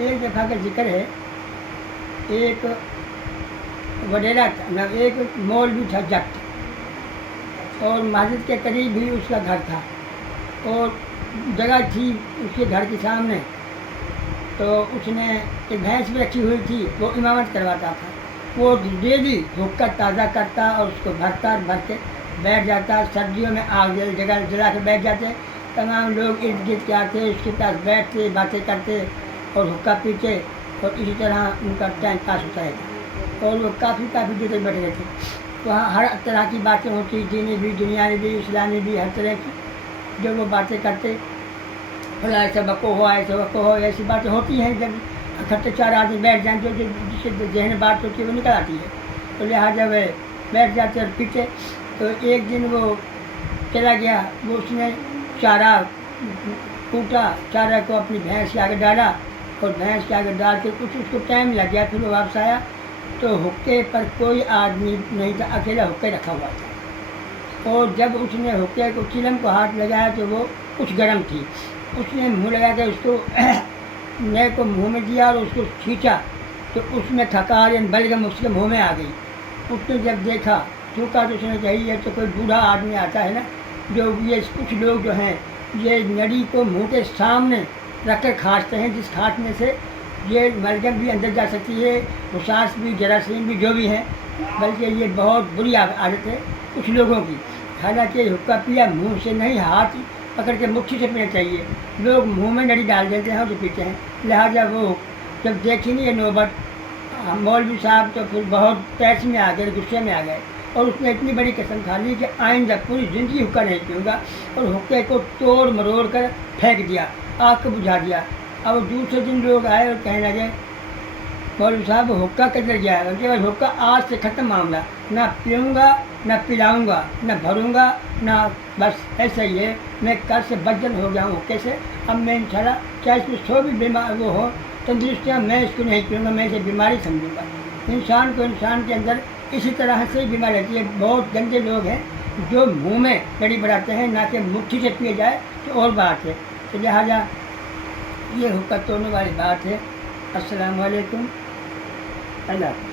एक दफ़ा का जिक्र है, एक वडेरा था, एक मौलवी था जट, और मस्जिद के करीब ही उसका घर था, और जगह थी उसके घर के सामने। तो उसने एक भैंस भी रखी हुई थी, वो इमामत करवाता था। वो डेली हुक्का ताज़ा करता और उसको भरता, भर के बैठ जाता। सर्दियों में आग जगह जला के बैठ जाते, तमाम लोग इर्द गिर्द के आते, उसके पास बैठते, बातें करते और हुक्का पीते, और इसी तरह उनका टाइम पास होता रहता। और वो काफ़ी देर तक बैठे रहते। वहाँ हर तरह की बातें होती, दीनी भी, दुनियावी भी, इस्लामी भी, हर तरह की जो वो बातें करते। फला ऐसा वक़्फ़ हुआ, ऐसा वक़्फ़ हो, ऐसी बातें होती हैं। जब इकट्ठे 4 आदमी बैठ जाएँ तो जिससे ज़हन बात होती है वो निकल आती है, तो लिहाजा वे बैठ जाते और पीते। तो एक दिन वो चला गया, वो उसने चारा कूटा, चारा को अपनी भैंस के आगे डाला, और भैंस के आगे डाल के कुछ उसको टाइम लग गया। फिर वो वापस आया तो हुक्के पर कोई आदमी नहीं था, अकेला हुक्के रखा हुआ था। और जब उसने हुक्के को चिलम को हाथ लगाया तो वो कुछ गर्म थी। उसने मुँह लगा के उसको नए को मुँह में दिया और उसको खींचा, तो उसमें थकार बलगम उसके मुँह में आ गई। उसने जब देखा चूका तो उसने कही ये तो कोई बूढ़ा आदमी आता है ना, जो ये कुछ लोग जो हैं ये नड़ी को मुँह के सामने रख कर खाँसते हैं, जिस खाँसने से ये बलगम भी अंदर जा सकती है, मुसास भी, जरासीम भी, जो भी हैं। बल्कि ये बहुत बुरी आदत है कुछ लोगों की। हालांकि हुक्का पिया मुँह से नहीं, हाथ पकड़ के मुट्ठी से पीना चाहिए। लोग मुंह में नड़ी डाल देते हैं और जो पीते हैं। लिहाजा वो जब देखी नहीं ये नौबत, मौलवी साहब तो फिर बहुत तैश में आ गए, गुस्से में आ गए, और उसने इतनी बड़ी कसम खा ली कि आइंदा पूरी ज़िंदगी हुक्का नहीं पीऊँगा, और हुक्के को तोड़ मरोड़ कर फेंक दिया, आग को बुझा दिया। अब दूसरे दिन लोग आए और कहने लगे मौलवी साहब हुक्का किधर गया है? उनके बाद हुक्का आज से ख़त्म मामला, ना पीऊँगा, ना पिलाऊँगा, ना भरूँगा, ना, बस ऐसा ही है। मैं कल से बदल हो गया हूँ हुक्के से। अब मैं इंशाल्लाह चाहे इसमें 100 भी बीमार वो हो तंदुरुस्तियाँ, मैं इसको नहीं पीऊँगा, मैं इसे बीमारी समझूँगा। इंसान को इंसान के अंदर इसी तरह से ही बीमारी रहती है। बहुत गंदे लोग हैं जो मुँह में नड़ी बढ़ाते हैं, ना कि मुट्ठी से पिए जाए तो और बात है। तो लिहाजा ये हुक्का तोड़ने वाली बात है। अस्सलाम वालेकुम, अल्लाह।